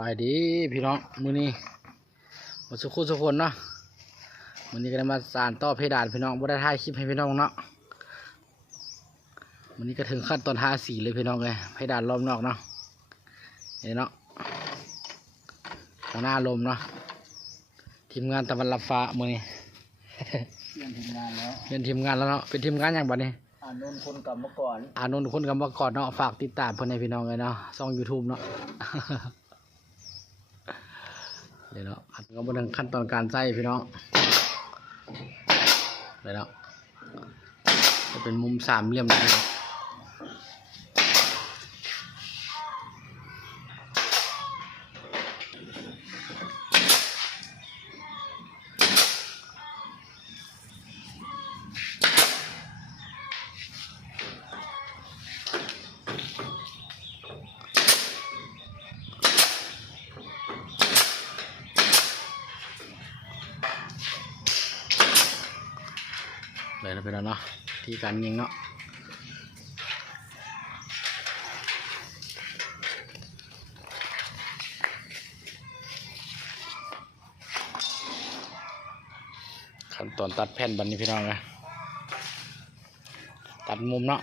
บายดีพี่น้องมื้อนี้มาสุขุสุกคนเนาะมื้อนี้ก็ได้มาสานต่อเพดานพี่น้องบ่ได้ถ่ายคลิปให้พี่น้องเนาะมื้อนี้ก็ถึงขั้นตอนทาสีเลยพี่น้องเลยเพดานรอบนอกเนาะเห็นเนาะข้างหน้าลมเนาะทีมงานตะวันรับฟ้ามื้อนี้เปลี่ยนทีมงานแล้วเป็นทีมงานแล้วเนาะเป็นทีมงานอย่างบัดนี้อ่านนนคนกลับมาก่อนอานนท์คนกำบังก่อนเนาะฝากติดตามเพื่อนในพี่น้องเลยเนาะช่อง YouTube เนาะ เดี๋ยวเนาะอันก็มาถึงขั้นตอนการไส้พี่น้องเลยเนาะจะเป็นมุมสามเหลี่ยมเลย เลยนะพี่น้องเนาะที่การยิงเนาะขั้นตอนตัดแผ่นบันนี้พี่น้องเลยตัดมุมเนาะ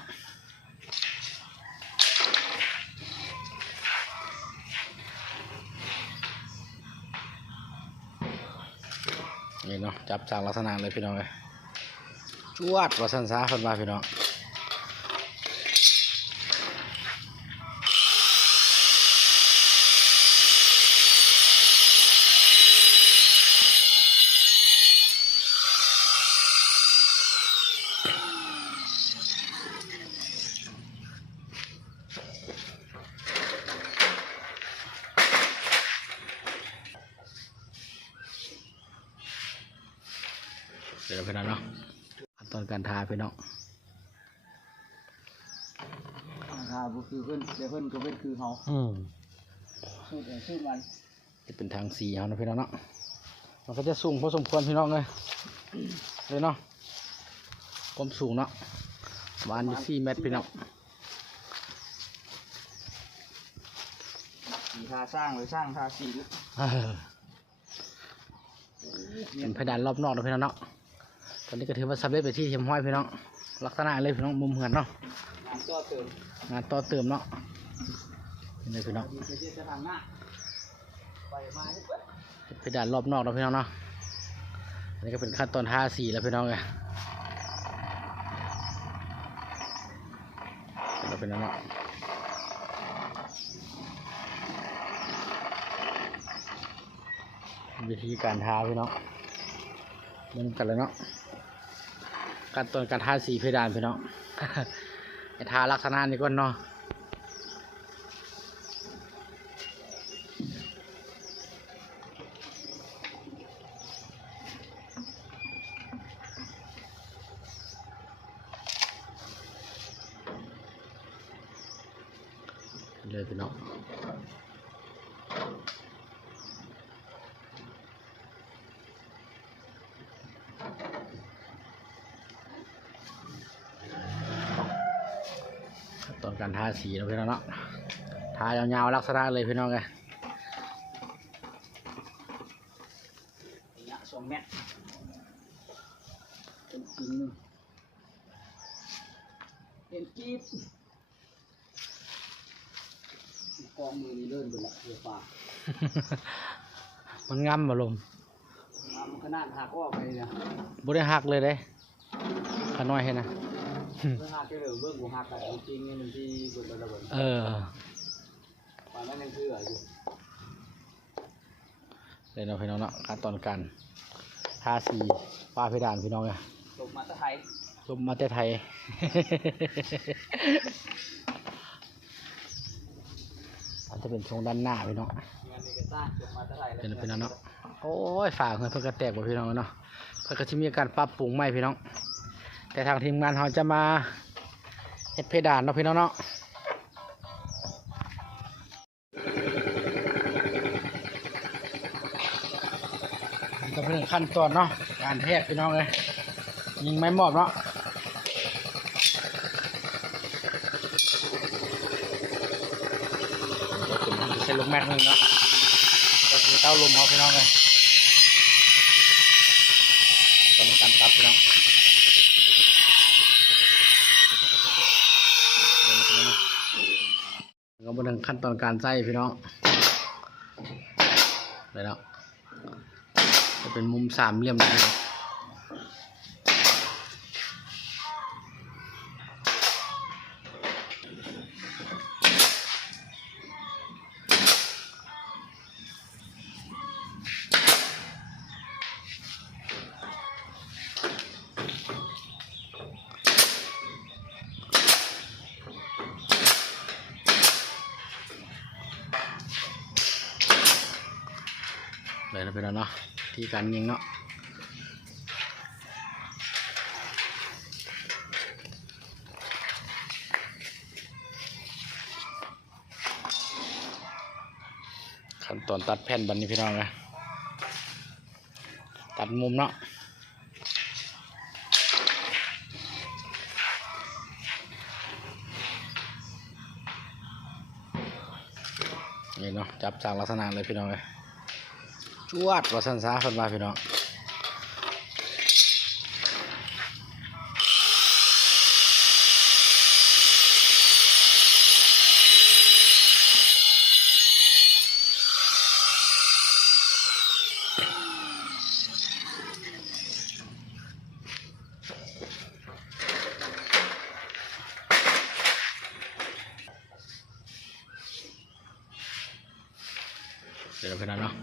นี่เนาะจับจากลักษณะเลยพี่น้องเลย จวดว่าสันซาคนมาพี่น้องเดี๋ยวพี่น้องเนาะขั้น ตอนการทาพี่น้องนะครับก็คือเพื่อนเดี๋ยวเพื่อนก็เป็นคือเขาอืมชื่อแต่ชื่อมันจะเป็นทางสีเขานะพี่น้องเนาะมันก็จะสูงพอสมควรพี่น้องเลยเลยเนาะความสูงเนาะประมาณอยู่สี่เมตรพี่น้องสีทาสร้างหรือสร้างทาสีเออเป็นเพดานรอบนอกนะพี่น้องเนาะต อนนี้ก็ถือว่าสำเร็จไปที่เทียมห้อยพี่น้อง ลักษณะเลยพี่น้องมุมเหมือนเนาะ งานก็เติมงานต่อเติมเนาะนี่เลยพี่น้องจะจะทางหน้าไปมาที่เปิดเพดานรอบนอกนะพี่น้องเนาะ อันนี้ก็เป็นขั้นตอนท่าสีแล้วพี่น้องเลยเราเป็นน้องเนาะวิธีการทาพี่น้องเหมือนกันเลยเนาะ ขั้นตอนการทาสีเพดานพี่น้องไอ้ทาลักษณะนี้ก่อนเนาะเลยพี่น้อง ตอนการทาสีนะพี่น้องเนาะทายาวๆลักษณะเลยพี่น้องไงระยะสองเมตรเป็นจริงเป็นกีบกองมือนี่เลื่อนไปละเรือฟ้ามันง่ำมาลมมันขนาดหักออกไปเนี่ยบ่ได้หักเลยเด้ขาน้อยให้นะ เมื่อหักก็เหลือเบื้องกูหักแต่จริงๆนี่มันที่บนระเบิดเออตอนนั้นยังคืออะไรอยู่เลยเนาะพี่น้องเนาะขั้นตอนการทาสีป้าเพดานพี่น้องไงตกมาตะไทยลมมาแต่ไทยอันจะเป็นช่วงด้านหน้าพี่น้องงานนี้ก็สร้างตกมาตะไทยเป็นพี่น้องเนาะโอ้ยฝากเงินเพื่อกระแตกบ่พี่น้องเนาะเพื่อก็จะมีการปรับปรุงใหม่พี่น้อง แต่ทางทีมงานเขาจะมาเฮ็ดเพดานเนาะพี่น้องเนาะก็เป็นขั้นตอนเนาะการแทกพี่น้องเลยยิงไม้มอบเนาะเป็นใช้ลูกแม็กนึงเนาะเต้าลมเขาพี่น้องเลยต้องการตับพี่น้องเดี๋ยวนะพี่น้องนะก็ มาถึงขั้นตอนการไส้พี่น้องไปแล้วจะเป็นมุมสามเหลี่ยมนะครับ เลยนะพี่น้องเนาะที่การยิงเนาะขั้นตอนตัดแผ่นบันนี้พี่น้องนะตัดมุมเนาะนี่เนาะจับจากลักษณะเลยพี่น้องเลย จวดว่าสันซาเพิ่นว่าพี่น้องเดี๋ยวพี่น้องเนาะ